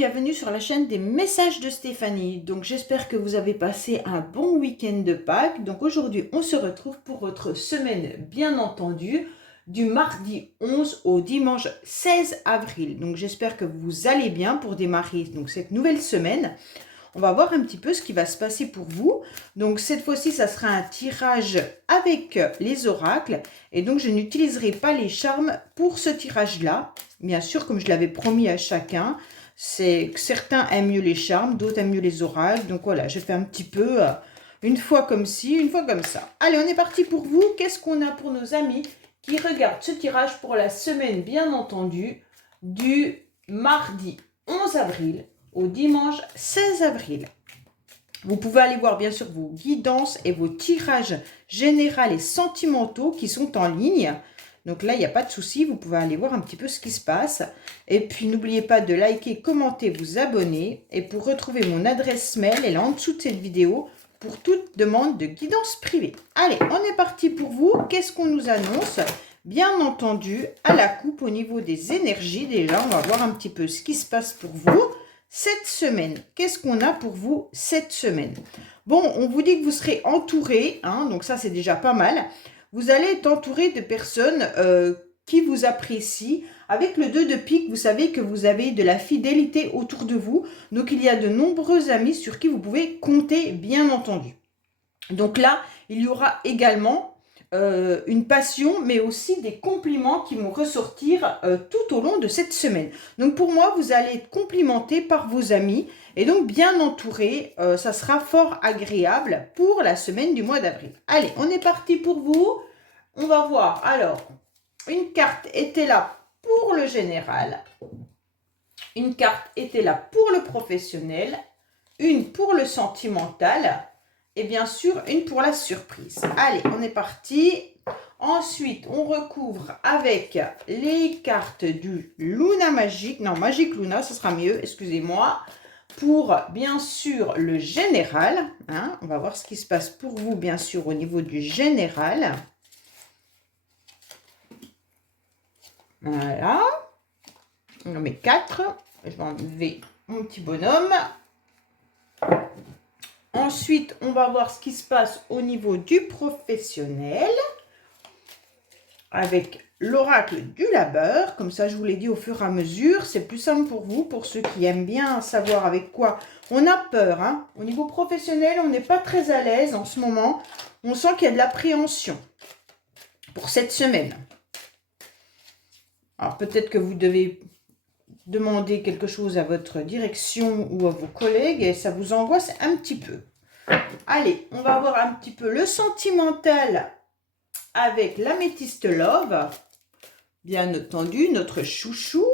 bienvenue sur la chaîne des messages de Stéphanie. Donc j'espère que vous avez passé un bon week-end de Pâques. Donc aujourd'hui on se retrouve pour votre semaine bien entendu du mardi 11 au dimanche 16 avril. Donc j'espère que vous allez bien pour démarrer donc cette nouvelle semaine. On va voir un petit peu ce qui va se passer pour vous. Donc cette fois-ci, ça sera un tirage avec les oracles. Et donc je n'utiliserai pas les charmes pour ce tirage-là. Bien sûr, comme je l'avais promis à chacun, c'est que certains aiment mieux les charmes, d'autres aiment mieux les oracles. Donc voilà, je fais un petit peu une fois comme ci, une fois comme ça. Allez, on est parti pour vous. Qu'est-ce qu'on a pour nos amis qui regardent ce tirage pour la semaine, bien entendu, du mardi 11 avril au dimanche 16 avril. Vous pouvez aller voir bien sûr vos guidances et vos tirages généraux et sentimentaux qui sont en ligne. Donc là, il n'y a pas de souci, vous pouvez aller voir un petit peu ce qui se passe. Et puis, n'oubliez pas de liker, commenter, vous abonner. Et pour retrouver mon adresse mail, elle est en dessous de cette vidéo pour toute demande de guidance privée. Allez, on est parti pour vous. Qu'est-ce qu'on nous annonce ? Bien entendu, à la coupe au niveau des énergies, déjà, on va voir un petit peu ce qui se passe pour vous cette semaine. Qu'est-ce qu'on a pour vous cette semaine? Bon, on vous dit que vous serez entouré, hein, donc ça, c'est déjà pas mal. Vous allez être entouré de personnes qui vous apprécient. Avec le 2 de pique, vous savez que vous avez de la fidélité autour de vous. Donc, il y a de nombreux amis sur qui vous pouvez compter, bien entendu. Donc là, il y aura également une passion, mais aussi des compliments qui vont ressortir tout au long de cette semaine. Donc pour moi, vous allez être complimenté par vos amis et donc bien entouré. Ça sera fort agréable pour la semaine du mois d'avril. Allez, on est parti pour vous. On va voir. Alors, une carte était là pour le général. Une carte était là pour le professionnel. Une pour le sentimental. Et bien sûr, une pour la surprise. Allez, on est parti. Ensuite, on recouvre avec les cartes du Luna Magique. Non, Magique Luna, ce sera mieux, excusez-moi. Pour, bien sûr, le général. Hein, on va voir ce qui se passe pour vous, bien sûr, au niveau du général. Voilà. On en met 4. Je vais enlever mon petit bonhomme. Ensuite, on va voir ce qui se passe au niveau du professionnel avec l'oracle du labeur. Comme ça, je vous l'ai dit au fur et à mesure. C'est plus simple pour vous, pour ceux qui aiment bien savoir avec quoi on a peur. Hein. Au niveau professionnel, on n'est pas très à l'aise en ce moment. On sent qu'il y a de l'appréhension pour cette semaine. Alors, peut-être que vous devez demander quelque chose à votre direction ou à vos collègues et ça vous angoisse un petit peu. Allez, on va voir un petit peu le sentimental avec l'améthyste love. Bien entendu, notre chouchou.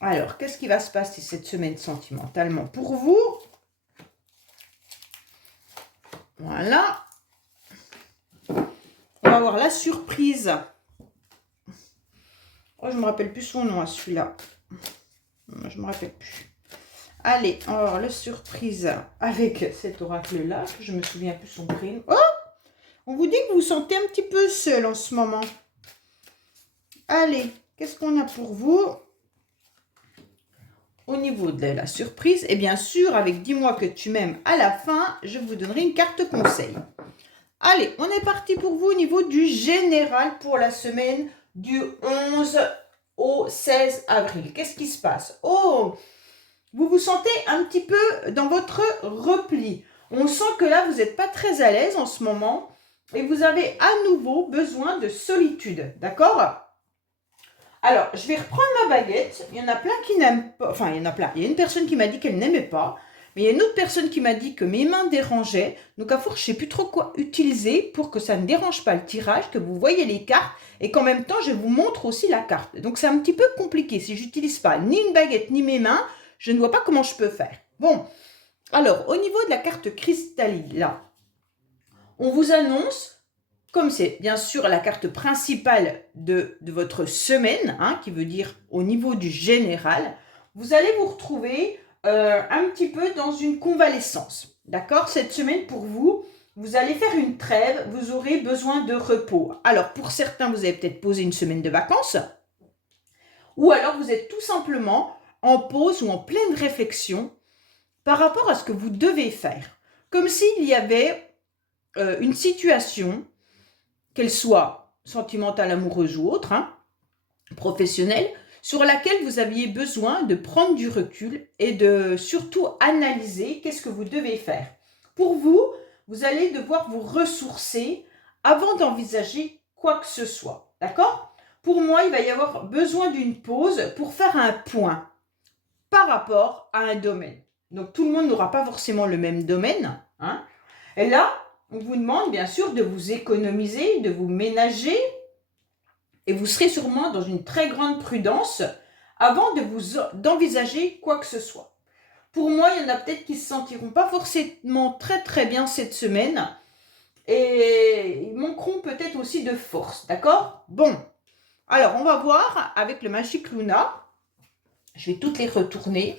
Alors, qu'est-ce qui va se passer cette semaine sentimentalement pour vous? Voilà. On va voir la surprise. Oh, je ne me rappelle plus son nom à celui-là. Je ne me rappelle plus. Allez, on va voir la surprise avec cet oracle-là. Je ne me souviens plus son prénom. Oh! On vous dit que vous vous sentez un petit peu seul en ce moment. Allez, qu'est-ce qu'on a pour vous? Au niveau de la surprise, et bien sûr, avec Dis-moi que tu m'aimes à la fin, je vous donnerai une carte conseil. Allez, on est parti pour vous au niveau du général pour la semaine du 11 au 16 avril. Qu'est-ce qui se passe? Oh! Vous vous sentez un petit peu dans votre repli. On sent que là, vous n'êtes pas très à l'aise en ce moment et vous avez à nouveau besoin de solitude. D'accord? Alors, je vais reprendre ma baguette. Il y en a plein qui n'aiment pas. Enfin, il y en a plein. Il y a une personne qui m'a dit qu'elle n'aimait pas. Mais il y a une autre personne qui m'a dit que mes mains dérangeaient. Donc, à force, je ne sais plus trop quoi utiliser pour que ça ne dérange pas le tirage, que vous voyez les cartes et qu'en même temps, je vous montre aussi la carte. Donc, c'est un petit peu compliqué. Si je n'utilise pas ni une baguette ni mes mains, je ne vois pas comment je peux faire. Bon, alors, au niveau de la carte cristalline, là, on vous annonce, comme c'est bien sûr la carte principale de votre semaine, hein, qui veut dire au niveau du général, vous allez vous retrouver un petit peu dans une convalescence. D'accord? Cette semaine, pour vous, vous allez faire une trêve, vous aurez besoin de repos. Alors, pour certains, vous avez peut-être posé une semaine de vacances. ou alors vous êtes tout simplement en pause ou en pleine réflexion par rapport à ce que vous devez faire. Comme s'il y avait une situation, qu'elle soit sentimentale, amoureuse ou autre, professionnelle, sur laquelle vous aviez besoin de prendre du recul et de surtout analyser qu'est-ce que vous devez faire. Pour vous, vous allez devoir vous ressourcer avant d'envisager quoi que ce soit. D'accord ? Pour moi, il va y avoir besoin d'une pause pour faire un point par rapport à un domaine. Donc, tout le monde n'aura pas forcément le même domaine. Et là, on vous demande bien sûr de vous économiser, de vous ménager, et vous serez sûrement dans une très grande prudence avant d'envisager quoi que ce soit. Pour moi, il y en a peut-être qui ne se sentiront pas forcément très très bien cette semaine et ils manqueront peut-être aussi de force, d'accord ? Bon, alors on va voir avec le Magic Luna. Je vais toutes les retourner.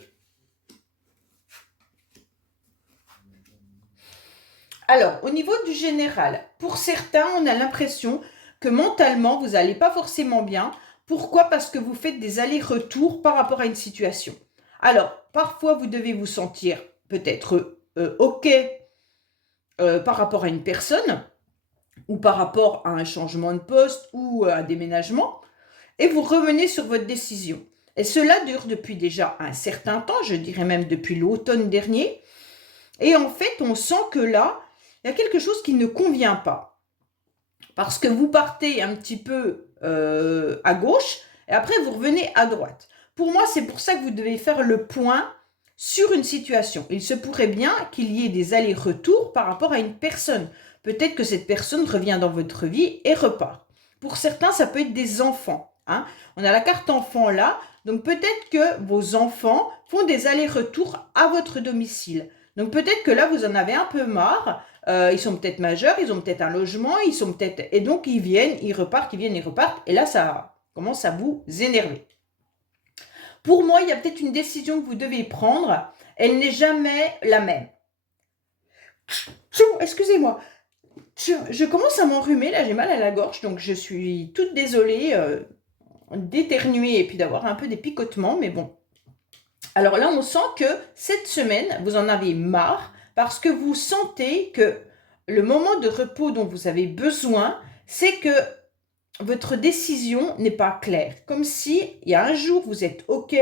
Alors, au niveau du général, pour certains, on a l'impression que mentalement, vous n'allez pas forcément bien. Pourquoi ? Parce que vous faites des allers-retours par rapport à une situation. Alors, parfois, vous devez vous sentir peut-être OK par rapport à une personne ou par rapport à un changement de poste ou un déménagement et vous revenez sur votre décision. Et cela dure depuis déjà un certain temps, je dirais même depuis l'automne dernier. Et en fait, on sent que là, il y a quelque chose qui ne convient pas. Parce que vous partez un petit peu à gauche et après vous revenez à droite. Pour moi, c'est pour ça que vous devez faire le point sur une situation. Il se pourrait bien qu'il y ait des allers-retours par rapport à une personne. Peut-être que cette personne revient dans votre vie et repart. Pour certains, ça peut être des enfants. On a la carte enfant là, donc peut-être que vos enfants font des allers-retours à votre domicile. Donc peut-être que là, vous en avez un peu marre. Ils sont peut-être majeurs, ils ont peut-être un logement, et donc ils viennent, ils repartent, et là, ça commence à vous énerver. Pour moi, il y a peut-être une décision que vous devez prendre, elle n'est jamais la même. Excusez-moi, je commence à m'enrhumer, là j'ai mal à la gorge, donc je suis toute désolée d'éternuer et puis d'avoir un peu des picotements, mais bon. Alors là, on sent que cette semaine, vous en avez marre parce que vous sentez que le moment de repos dont vous avez besoin, c'est que votre décision n'est pas claire. Comme si il y a un jour, vous êtes OK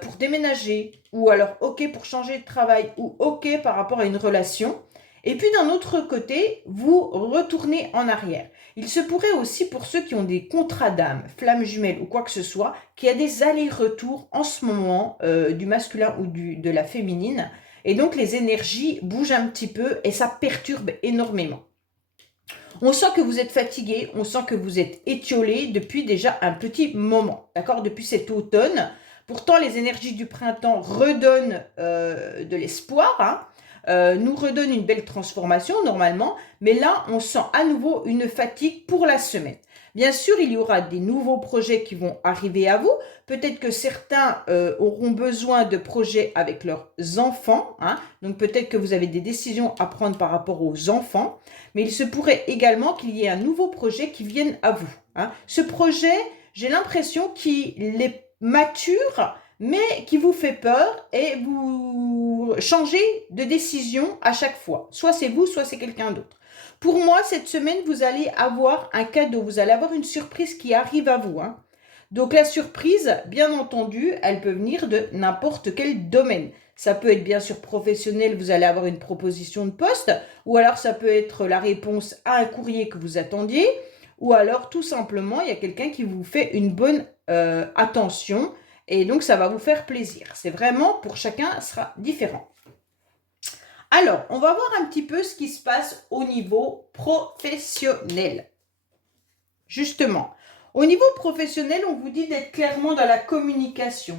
pour déménager ou alors OK pour changer de travail ou OK par rapport à une relation. Et puis d'un autre côté, vous retournez en arrière. Il se pourrait aussi pour ceux qui ont des contrats d'âme, flammes jumelles ou quoi que ce soit, qu'il y a des allers-retours en ce moment du masculin ou de la féminine. Et donc les énergies bougent un petit peu et ça perturbe énormément. On sent que vous êtes fatigué, on sent que vous êtes étiolé depuis déjà un petit moment, d'accord ? Depuis cet automne. Pourtant, les énergies du printemps redonnent de l'espoir, nous redonnent une belle transformation normalement, mais là, on sent à nouveau une fatigue pour la semaine. Bien sûr, il y aura des nouveaux projets qui vont arriver à vous. Peut-être que certains auront besoin de projets avec leurs enfants. Donc peut-être que vous avez des décisions à prendre par rapport aux enfants. Mais il se pourrait également qu'il y ait un nouveau projet qui vienne à vous. Ce projet, j'ai l'impression qu'il est mature, mais qui vous fait peur et vous changez de décision à chaque fois. Soit c'est vous, soit c'est quelqu'un d'autre. Pour moi, cette semaine, vous allez avoir un cadeau, vous allez avoir une surprise qui arrive à vous. Donc la surprise, bien entendu, elle peut venir de n'importe quel domaine. Ça peut être bien sûr professionnel, vous allez avoir une proposition de poste, ou alors ça peut être la réponse à un courrier que vous attendiez, ou alors tout simplement, il y a quelqu'un qui vous fait une bonne attention, et donc ça va vous faire plaisir. C'est vraiment, pour chacun, sera différent. Alors, on va voir un petit peu ce qui se passe au niveau professionnel. Justement, au niveau professionnel, on vous dit d'être clairement dans la communication.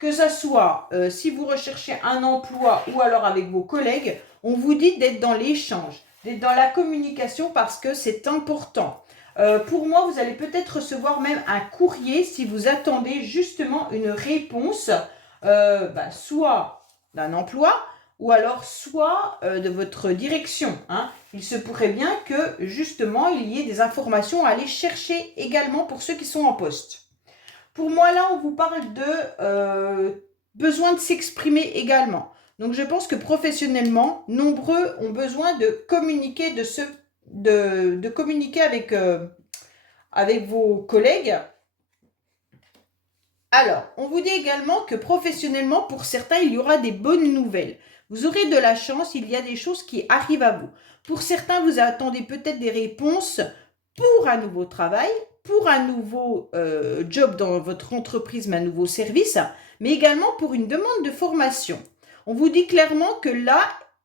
Que ce soit si vous recherchez un emploi ou alors avec vos collègues, on vous dit d'être dans l'échange, d'être dans la communication parce que c'est important. Pour moi, vous allez peut-être recevoir même un courrier si vous attendez justement une réponse, soit d'un emploi, ou alors soit de votre direction. Il se pourrait bien que justement il y ait des informations à aller chercher également pour ceux qui sont en poste. Pour moi, là, on vous parle de besoin de s'exprimer également. Donc, je pense que professionnellement, nombreux ont besoin de communiquer, de communiquer avec vos collègues. Alors, on vous dit également que professionnellement, pour certains, il y aura des bonnes nouvelles. Vous aurez de la chance, il y a des choses qui arrivent à vous. Pour certains, vous attendez peut-être des réponses pour un nouveau travail, pour un nouveau job dans votre entreprise, mais un nouveau service, mais également pour une demande de formation. On vous dit clairement que là,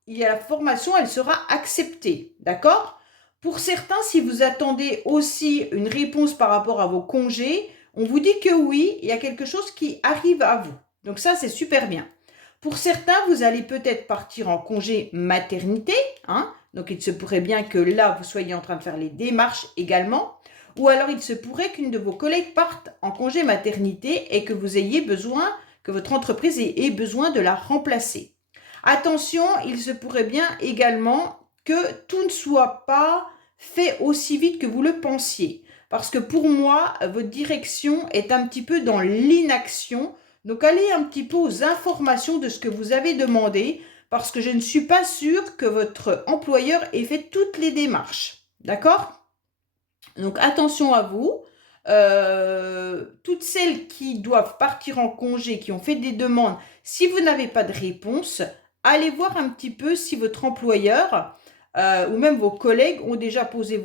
il y a la formation, elle sera acceptée, d'accord? Pour certains, si vous attendez aussi une réponse par rapport à vos congés, on vous dit que oui, il y a quelque chose qui arrive à vous. Donc ça, c'est super bien. Pour certains, vous allez peut-être partir en congé maternité, hein. Donc il se pourrait bien que là, vous soyez en train de faire les démarches également. Ou alors il se pourrait qu'une de vos collègues parte en congé maternité et que vous ayez besoin, que votre entreprise ait besoin de la remplacer. Attention, il se pourrait bien également que tout ne soit pas fait aussi vite que vous le pensiez. Parce que pour moi, votre direction est un petit peu dans l'inaction. Donc, allez un petit peu aux informations de ce que vous avez demandé, parce que je ne suis pas sûre que votre employeur ait fait toutes les démarches. D'accord? Donc, attention à vous. Toutes celles qui doivent partir en congé, qui ont fait des demandes, si vous n'avez pas de réponse, allez voir un petit peu si votre employeur ou même vos collègues ont déjà posé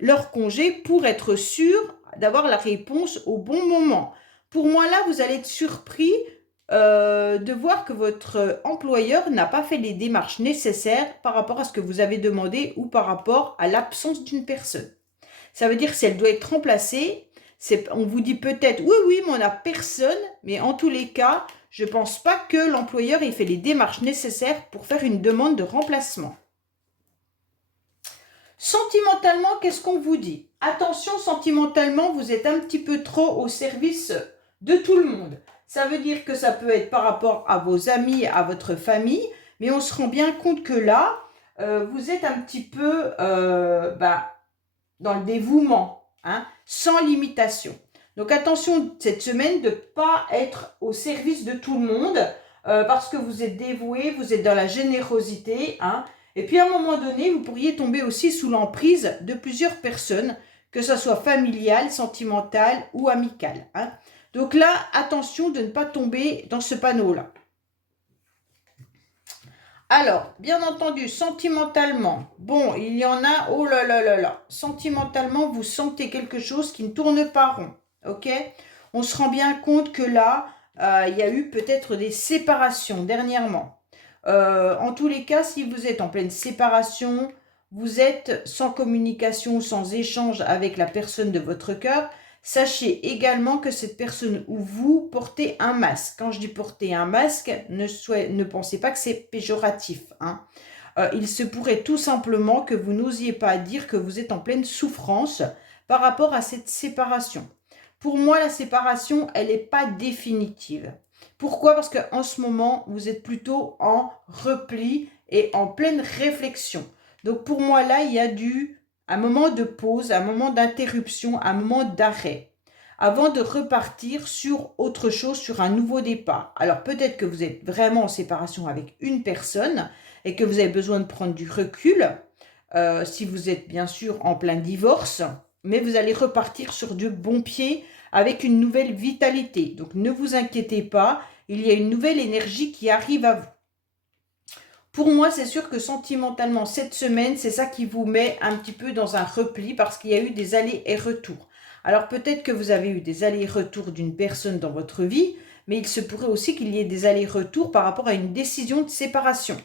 leurs congés pour être sûr d'avoir la réponse au bon moment. Pour moi, là, vous allez être surpris de voir que votre employeur n'a pas fait les démarches nécessaires par rapport à ce que vous avez demandé ou par rapport à l'absence d'une personne. Ça veut dire que si elle doit être remplacée, on vous dit peut-être oui, oui, mais on n'a personne, mais en tous les cas, je ne pense pas que l'employeur ait fait les démarches nécessaires pour faire une demande de remplacement. Sentimentalement, qu'est-ce qu'on vous dit? Attention, sentimentalement, vous êtes un petit peu trop au service de tout le monde. Ça veut dire que ça peut être par rapport à vos amis, à votre famille, mais on se rend bien compte que là, vous êtes un petit peu dans le dévouement, hein, sans limitation. Donc attention cette semaine de ne pas être au service de tout le monde, parce que vous êtes dévoué, vous êtes dans la générosité, hein. Et puis à un moment donné, vous pourriez tomber aussi sous l'emprise de plusieurs personnes, que ce soit familiale, sentimentale ou amicale, hein. Donc là, attention de ne pas tomber dans ce panneau-là. Alors, bien entendu, sentimentalement, bon, il y en a, oh là là là là, sentimentalement, vous sentez quelque chose qui ne tourne pas rond, ok? On se rend bien compte que là, il y a eu peut-être des séparations dernièrement. En tous les cas, si vous êtes en pleine séparation, vous êtes sans communication, sans échange avec la personne de votre cœur, sachez également que cette personne ou vous portez un masque. Quand je dis porter un masque, ne pensez pas que c'est péjoratif, hein. Il se pourrait tout simplement que vous n'osiez pas dire que vous êtes en pleine souffrance par rapport à cette séparation. Pour moi, la séparation, elle n'est pas définitive. Pourquoi? Parce qu'en ce moment, vous êtes plutôt en repli et en pleine réflexion. Donc pour moi, là, il y a un moment de pause, un moment d'interruption, un moment d'arrêt, avant de repartir sur autre chose, sur un nouveau départ. Alors peut-être que vous êtes vraiment en séparation avec une personne et que vous avez besoin de prendre du recul, si vous êtes bien sûr en plein divorce, mais vous allez repartir sur de bons pieds avec une nouvelle vitalité. Donc ne vous inquiétez pas, il y a une nouvelle énergie qui arrive à vous. Pour moi, c'est sûr que sentimentalement, cette semaine, c'est ça qui vous met un petit peu dans un repli parce qu'il y a eu des allers et retours. Alors peut-être que vous avez eu des allers et retours d'une personne dans votre vie, mais il se pourrait aussi qu'il y ait des allers et retours par rapport à une décision de séparation.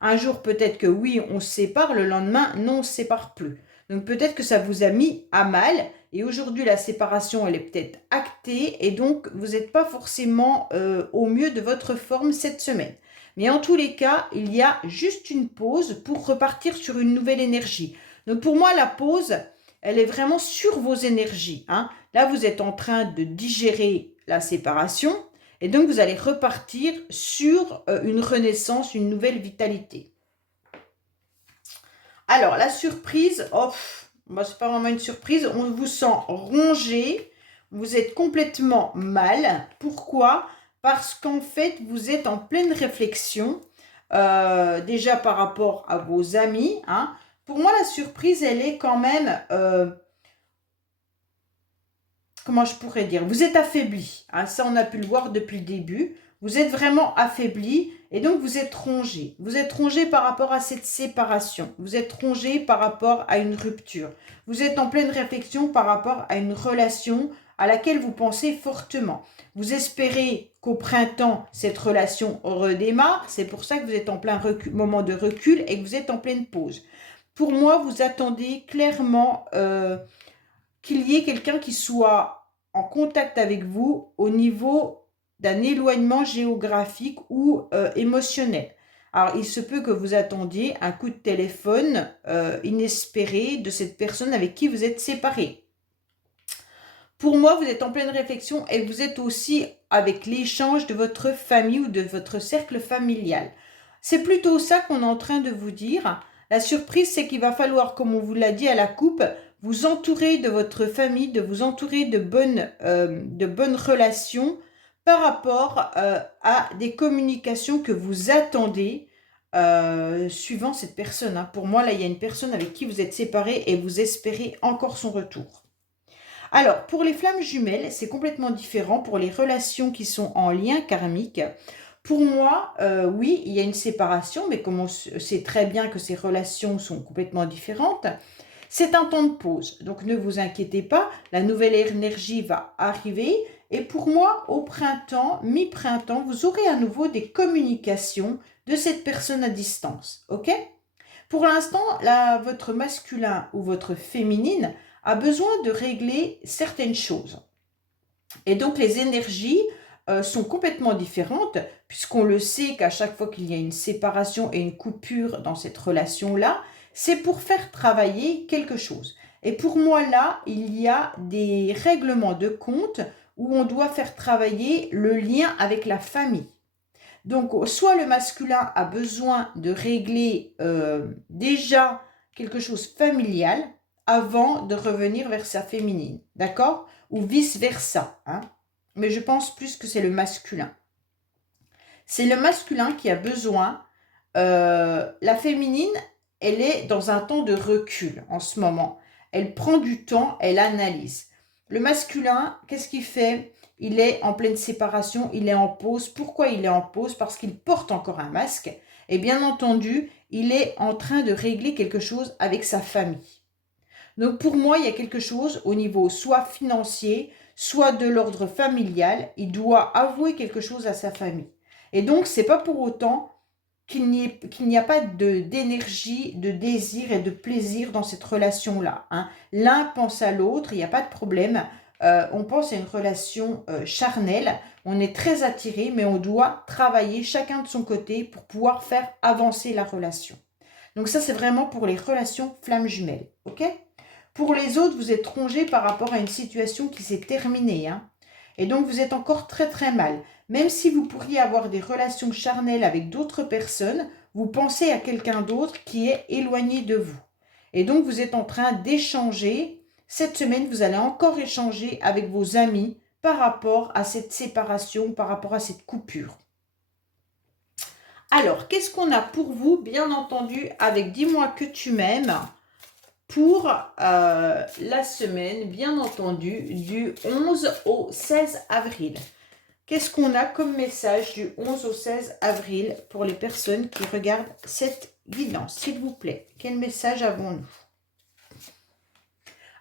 Un jour, peut-être que oui, on se sépare, le lendemain, non, on ne se sépare plus. Donc peut-être que ça vous a mis à mal et aujourd'hui, la séparation, elle est peut-être actée et donc vous n'êtes pas forcément au mieux de votre forme cette semaine. Mais en tous les cas, il y a juste une pause pour repartir sur une nouvelle énergie. Donc pour moi, la pause, elle est vraiment sur vos énergies, hein. Là, vous êtes en train de digérer la séparation et donc vous allez repartir sur une renaissance, une nouvelle vitalité. Alors, la surprise, c'est pas vraiment une surprise, on vous sent rongé, vous êtes complètement mal. Pourquoi? Parce qu'en fait, vous êtes en pleine réflexion, déjà par rapport à vos amis, hein. Pour moi, la surprise, elle est quand même, comment je pourrais dire, vous êtes affaibli, hein, ça on a pu le voir depuis le début, vous êtes vraiment affaibli et donc vous êtes rongé. Vous êtes rongé par rapport à cette séparation, vous êtes rongé par rapport à une rupture, vous êtes en pleine réflexion par rapport à une relation à laquelle vous pensez fortement. Vous espérez qu'au printemps, cette relation redémarre, c'est pour ça que vous êtes en plein moment de recul et que vous êtes en pleine pause. Pour moi, vous attendez clairement qu'il y ait quelqu'un qui soit en contact avec vous au niveau d'un éloignement géographique ou émotionnel. Alors, il se peut que vous attendiez un coup de téléphone inespéré de cette personne avec qui vous êtes séparés. Pour moi, vous êtes en pleine réflexion et vous êtes aussi avec l'échange de votre famille ou de votre cercle familial. C'est plutôt ça qu'on est en train de vous dire. La surprise, c'est qu'il va falloir, comme on vous l'a dit à la coupe, vous entourer de votre famille, de vous entourer de bonnes relations par rapport à des communications que vous attendez suivant cette personne, hein. Pour moi, là, il y a une personne avec qui vous êtes séparés et vous espérez encore son retour. Alors, pour les flammes jumelles, c'est complètement différent. Pour les relations qui sont en lien karmique, pour moi, oui, il y a une séparation, mais comme on sait très bien que ces relations sont complètement différentes, c'est un temps de pause. Donc, ne vous inquiétez pas, la nouvelle énergie va arriver. Et pour moi, au printemps, mi-printemps, vous aurez à nouveau des communications de cette personne à distance. OK? Pour l'instant, votre masculin ou votre féminine a besoin de régler certaines choses. Et donc, les énergies sont complètement différentes, puisqu'on le sait qu'à chaque fois qu'il y a une séparation et une coupure dans cette relation-là, c'est pour faire travailler quelque chose. Et pour moi, là, il y a des règlements de compte où on doit faire travailler le lien avec la famille. Donc, soit le masculin a besoin de régler déjà quelque chose familial avant de revenir vers sa féminine, d'accord? Ou vice-versa, hein? Mais je pense plus que c'est le masculin. C'est le masculin qui a besoin, la féminine, elle est dans un temps de recul en ce moment. Elle prend du temps, elle analyse. Le masculin, qu'est-ce qu'il fait? Il est en pleine séparation, il est en pause. Pourquoi il est en pause? Parce qu'il porte encore un masque. Et bien entendu, il est en train de régler quelque chose avec sa famille. Donc pour moi, il y a quelque chose au niveau soit financier, soit de l'ordre familial. Il doit avouer quelque chose à sa famille. Et donc, c'est pas pour autant qu'il n'y a pas d'énergie, de désir et de plaisir dans cette relation-là, hein. L'un pense à l'autre, il n'y a pas de problème. On pense à une relation charnelle. On est très attiré, mais on doit travailler chacun de son côté pour pouvoir faire avancer la relation. Donc ça, c'est vraiment pour les relations flammes jumelles, ok? Pour les autres, vous êtes rongé par rapport à une situation qui s'est terminée, hein. Et donc, vous êtes encore très très mal. Même si vous pourriez avoir des relations charnelles avec d'autres personnes, vous pensez à quelqu'un d'autre qui est éloigné de vous. Et donc, vous êtes en train d'échanger. Cette semaine, vous allez encore échanger avec vos amis par rapport à cette séparation, par rapport à cette coupure. Alors, qu'est-ce qu'on a pour vous, bien entendu, avec Dis-moi que tu m'aimes pour la semaine, bien entendu, du 11 au 16 avril. Qu'est-ce qu'on a comme message du 11 au 16 avril pour les personnes qui regardent cette guidance, s'il vous plaît? Quel message avons-nous?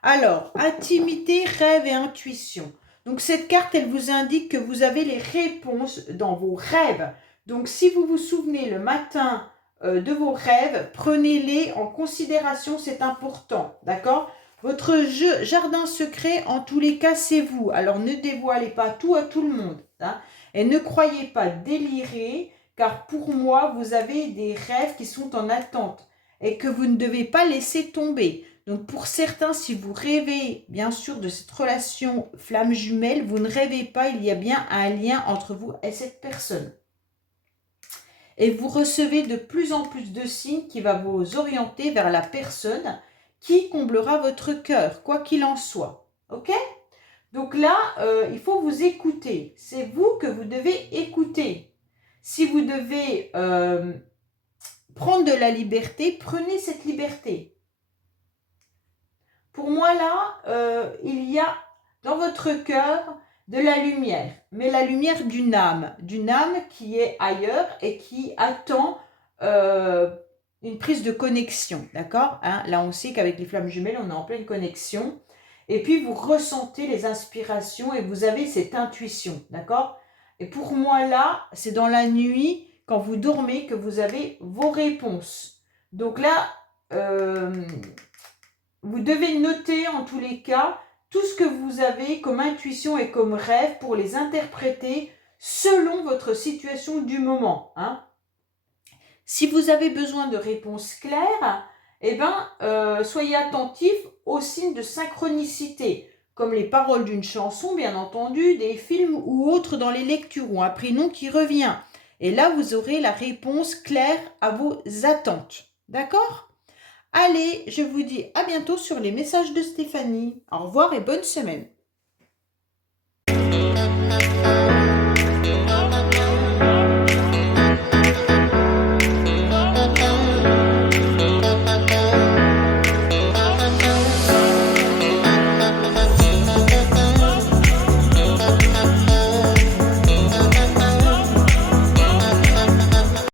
Alors, intimité, rêve et intuition. Donc, cette carte, elle vous indique que vous avez les réponses dans vos rêves. Donc, si vous vous souvenez le matin de vos rêves, prenez-les en considération, c'est important, d'accord? Votre jardin secret, en tous les cas, c'est vous. Alors, ne dévoilez pas tout à tout le monde, hein, et ne croyez pas délirer, car pour moi, vous avez des rêves qui sont en attente et que vous ne devez pas laisser tomber. Donc, pour certains, si vous rêvez, bien sûr, de cette relation flamme jumelle, vous ne rêvez pas, il y a bien un lien entre vous et cette personne. Et vous recevez de plus en plus de signes qui va vous orienter vers la personne qui comblera votre cœur, quoi qu'il en soit. Ok? Donc là, il faut vous écouter. C'est vous que vous devez écouter. Si vous devez prendre de la liberté, prenez cette liberté. Pour moi, là, il y a dans votre cœur de la lumière, mais la lumière d'une âme qui est ailleurs et qui attend une prise de connexion, d'accord, hein? Là, on sait qu'avec les flammes jumelles, on est en pleine connexion. Et puis, vous ressentez les inspirations et vous avez cette intuition, d'accord? Et pour moi, là, c'est dans la nuit, quand vous dormez, que vous avez vos réponses. Donc là, vous devez noter en tous les cas tout ce que vous avez comme intuition et comme rêve pour les interpréter selon votre situation du moment, hein. Si vous avez besoin de réponses claires, eh ben, soyez attentif aux signes de synchronicité, comme les paroles d'une chanson, bien entendu, des films ou autres dans les lectures, ou un prénom qui revient. Et là, vous aurez la réponse claire à vos attentes. D'accord ? Allez, je vous dis à bientôt sur les messages de Stéphanie. Au revoir et bonne semaine.